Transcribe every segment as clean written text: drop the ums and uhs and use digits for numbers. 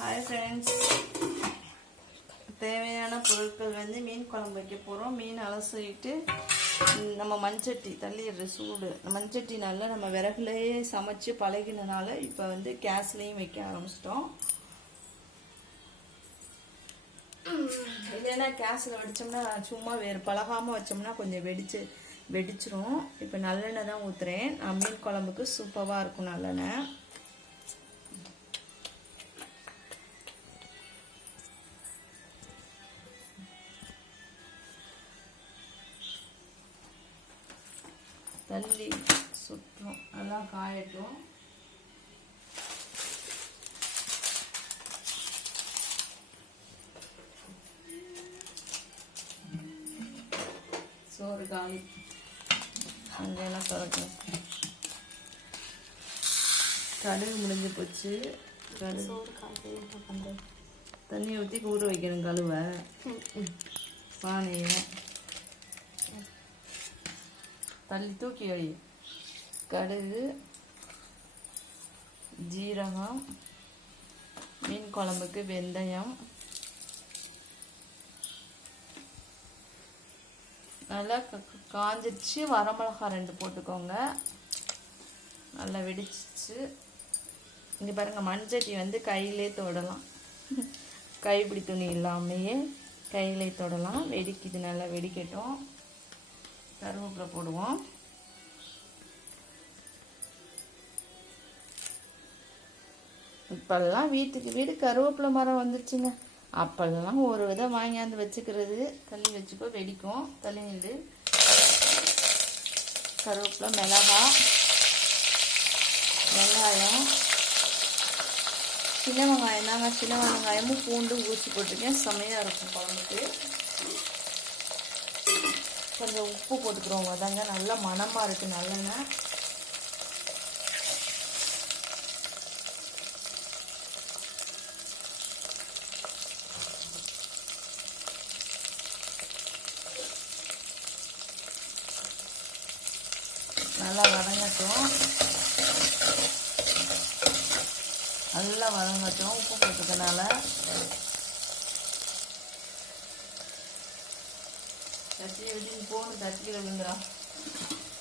Hi friends, தேவையான பொருட்கள் வந்து மீன் குழம்பு வைக்க போகிறோம். மீன் அலசிட்டு நம்ம மண்சட்டி தள்ளிடுற சூடு மண்சட்டி நல்லா நம்ம விறகுலையே சமைச்சு பழகினனால இப்போ வந்து கேஸ்லேயும் வைக்க ஆரம்பிச்சிட்டோம். இல்லைன்னா கேஸில் வடித்தோம்னா சும்மா வேறு பழகாமல் வச்சோம்னா கொஞ்சம் வெடிச்சிரும். இப்போ நல்லெண்ணெய் தான் ஊற்றுறேன். மீன் குழம்புக்கு சூப்பராக இருக்கும் நல்லெண்ணெய். தள்ளி சுற்றும் நல்லா காயட்டும். சோறு காலி அங்கெல்லாம் திறக்கும். கடுகு முடிஞ்சு போச்சு. கடுகு தண்ணி ஊற்றி ஊற வைக்கணும். கழுவை பானையை தள்ளி தூக்கி வை. கடுகு, ஜீரகம், மீன் குழம்புக்கு வெந்தயம், நல்லா காஞ்சிடுச்சு. வரமிளகாய் 2 போட்டுக்கோங்க. நல்லா வெடிச்சிச்சு. இங்கே பாருங்கள், மண்சட்டி வந்து கையிலே தொடலாம். கைப்பிடி துணி இல்லாமையே கையிலே தொடலாம். வெடிக்குது, நல்லா வெடிக்கட்டும். கருவேப்பிலை போடுவோம். இப்பெல்லாம் வீட்டுக்கு வீடு கருவேப்பிலை மரம் வந்துருச்சுங்க. அப்பெல்லாம் ஒரு விதம் வாங்கியாந்து வச்சுக்கிறது. தள்ளி வச்சுக்கோ, வெடிக்கும். தள்ளி நின்று கருவேப்பிலை, மிளகாய், வெங்காயம், சின்ன வெங்காயம் தாங்க. சின்ன வெங்காயமும் பூண்டு ஊசி போட்டிருக்கேன். செமையாக இருக்கும் குழம்புக்கு. கொஞ்சம் உப்பு போட்டுக்கிறோம். வதங்க நல்லா மணமாக இருக்குது நல்லெண்ணெய். நல்லா வதங்கட்டும். நல்லா வதங்கட்டும் உப்பு போட்டுக்கனால. தட்டியை விட்டு போன்னு தட்டியில் விழுந்துடும்.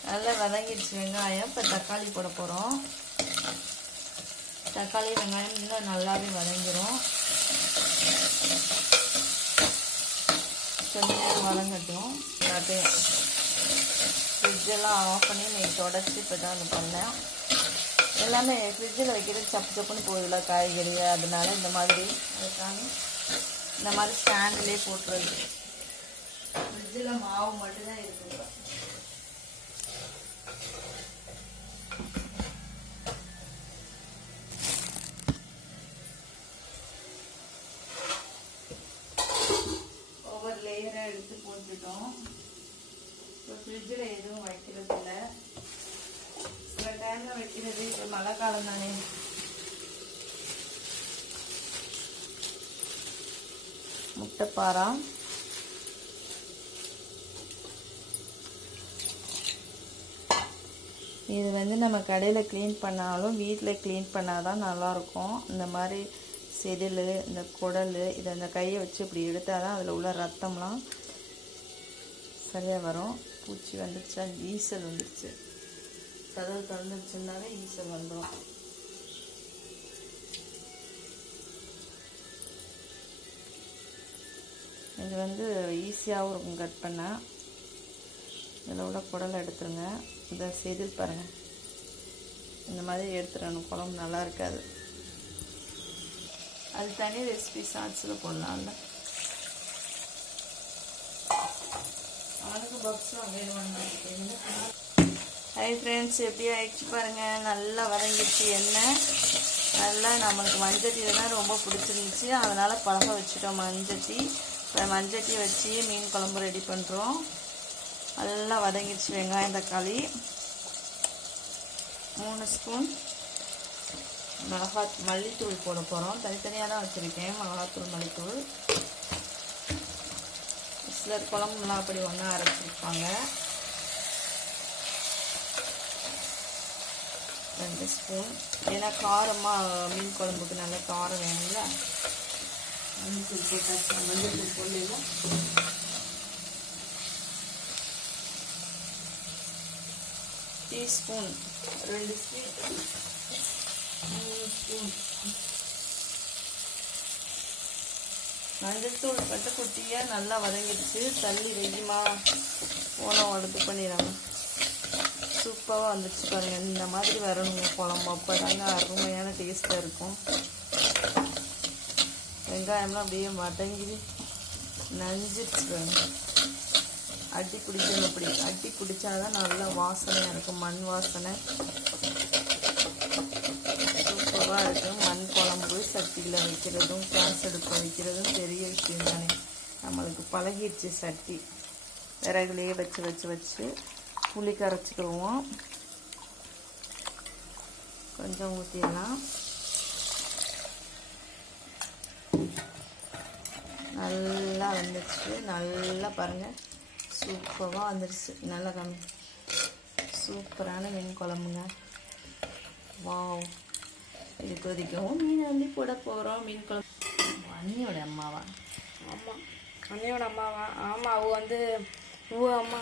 நல்லா வதங்கிடுச்சு வெங்காயம். இப்போ தக்காளி போட போகிறோம். தக்காளி வெங்காயம் இன்னும் நல்லாவே வதங்கிடும். கொஞ்ச நேரம் வதங்கட்டும். எல்லாத்தையும் ஃப்ரிட்ஜெல்லாம் ஆஃப் பண்ணி நீங்கள் தொடச்சி இப்போ தான் அது பண்ணேன். எல்லாமே ஃப்ரிட்ஜில் வைக்கிறது சப்பு சப்புன்னு போகுதுல காய்கறி. அதனால இந்த மாதிரி ஸ்டாண்டிலே போட்டுறது. ஃப்ரிட்ஜில் மாவு மட்டும்தான் இருக்குங்க. ஒவ்வொரு லேயராக எடுத்து போட்டுட்டோம். இப்போ ஃப்ரிட்ஜில் எதுவும் வைக்கிறது இல்லை. சில டைமில் வைக்கிறது. இப்போ மழை காலம் தானே. முட்டைப்பாரா, இது வந்து நம்ம கடையில் க்ளீன் பண்ணாலும் வீட்டில் க்ளீன் பண்ணால் தான் நல்லாயிருக்கும். இந்த மாதிரி செதில், இந்த குடல், இதை அந்த கையை வச்சு இப்படி எடுத்தால் தான் அதில் உள்ள ரத்தம்லாம் சரியாக வரும். பூச்சி வந்துடுச்சா, ஈசல் வந்துடுச்சு. கதவு திறந்துடுச்சுனாலே ஈசல் வந்துடும். இது வந்து ஈஸியாகவும் இருக்கும் கட் பண்ண. இதில் உள்ள குடலை எடுத்துருங்க. இந்த செதில் பாருங்கள், இந்த மாதிரி எடுத்துடணும். குழம்பு நல்லா இருக்காது. அது தனி ரெசிபி ஷார்ட்ஸில் போடலாம்ல. அவனுக்கு பாக்ஸும் வேணும். ஹை ஃப்ரெண்ட்ஸ், எப்படி ஆயிடுச்சு பாருங்கள். நல்லா வதங்கிடுச்சு. எண்ணெய் நல்லா நம்மளுக்கு மண்சட்டியில் தான் ரொம்ப பிடிச்சிருந்துச்சு. அதனால் பழக வச்சுட்டோம் மண்சட்டி. இப்போ மண்சட்டி வச்சு மீன் குழம்பு ரெடி பண்ணுறோம். நல்லா வதங்கிடுச்சு. வெங்காயம், தக்காளி, 3 ஸ்பூன் மல்லித்தூள் போட போகிறோம். தனித்தனியாக தான் வச்சுருக்கேன் மிளகாத்தூள், மல்லித்தூள். சிலர் குழம்புலாம் அப்படி ஒன்றா அரைச்சிருப்பாங்க. 2 ஸ்பூன். ஏன்னா காரமாக மீன் குழம்புக்கு நல்ல காரம் வேணும்ல. மஞ்சள் போட்டாச்சு. மஞ்சள் போடல. Teaspoon 2 spoon. 3 ஸ்பூன் மஞ்சள்தூள் பட்டு குட்டியாக நல்லா வதங்கிடுச்சு. தள்ளி வெய்யுமா ஓலம் வளர்த்து பண்ணிடாம சூப்பராக வந்துடுச்சு பாருங்கள். இந்த மாதிரி வரணுங்க குழம்பு, அப்போ தாங்க அருமையான டேஸ்ட்டாக இருக்கும். வெங்காயம்லாம் அப்படியே வதங்கி நஞ்சிடுச்சு. அடி பிடிக்கணும், இப்படி அடி பிடிச்சாதான் நல்லா வாசனையாக இருக்கும். மண் வாசனை சூப்பராக இருக்கும். மண் குழம்பு சட்டியில் வைக்கிறதும் கேஸ் அடுப்பு வைக்கிறதும் பெரிய விஷயம் தானே. நம்மளுக்கு பழகிடுச்சு சட்டி. விறகுலேயே வச்சு வச்சு வச்சு புளி கரைச்சிக்கிடுவோம். கொஞ்சம் ஊற்றிடலாம். நல்லா வந்துடுச்சு. நல்லா பாருங்கள், சூப்பராக வந்துடுச்சு. நல்லா கம்மி சூப்பரான மீன் குழம்புங்க. வாவ். இது கொதிக்கவும் மீன் அள்ளி போட போகிறோம். மீன் குழம்பு அண்ணியோட அம்மாவா? ஆமாம், அண்ணியோட அம்மாவா? ஆமாம், அவ வந்து அம்மா.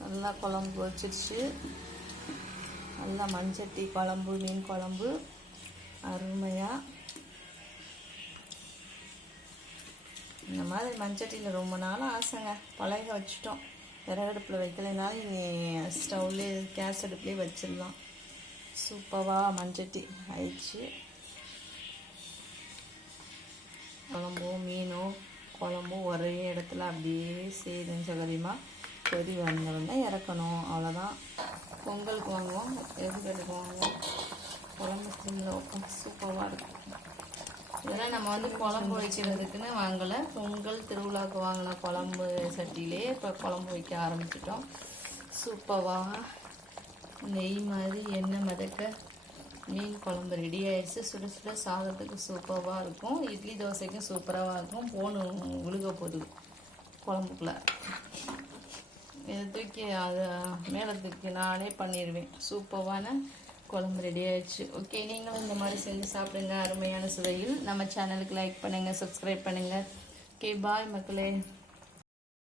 நல்லா குழம்பு வச்சிருச்சு. நல்லா மண்சட்டி குழம்பு, மீன் குழம்பு அருமையாக. இந்த மாதிரி மண்சட்டியில் ரொம்ப நாளும் ஆசைங்க, பழக வச்சுட்டோம். விறகடுப்பில் வைக்கலைனாலும் இனி ஸ்டவ்லேயே கேஸ் அடுப்புலேயே வச்சிடலாம். சூப்பராக மண்சட்டி ஆயிடுச்சு. குழம்பும் மீனும் குழம்பும் ஒரே இடத்துல அப்படியே சேரும் சகதியமாக கொதி வந்தோடனே இறக்கணும். அவ்வளோதான். பொங்கலுக்கு வாங்குவோம், எதுக்கு வாங்குவோம். குழம்பு ஸ்டீமில் வைப்போம். சூப்பராக இருக்கும். இதெல்லாம் நம்ம வந்து குழம்பு வைக்கிறதுக்குன்னு வாங்கலை. பொங்கல் திருவிழாவுக்கு வாங்கின குழம்பு சட்டியிலே இப்போ குழம்பு வைக்க ஆரம்பிச்சிட்டோம். சூப்பராக நெய் மாதிரி எண்ணெய் மிதக்க மீன் குழம்பு ரெடி ஆயிடுச்சு. சுட சுட சாதத்துக்கு சூப்பராக இருக்கும். இட்லி தோசைக்கும் சூப்பராக இருக்கும். போன்னு விழுக போகுது குழம்புக்குள்ளே. இதை தூக்கி அதை மேலே தூக்கி நானே பண்ணிடுவேன். சூப்பரான குழம்பு ரெடி ஆயிடுச்சு. ஓகே, நீங்களும் இந்த மாதிரி செஞ்சு சாப்பிடுங்க. அருமையான சுவையில் நம்ம சேனலுக்கு லைக் பண்ணுங்கள், சப்ஸ்கிரைப் பண்ணுங்கள். ஓகே, பாய் மக்களே.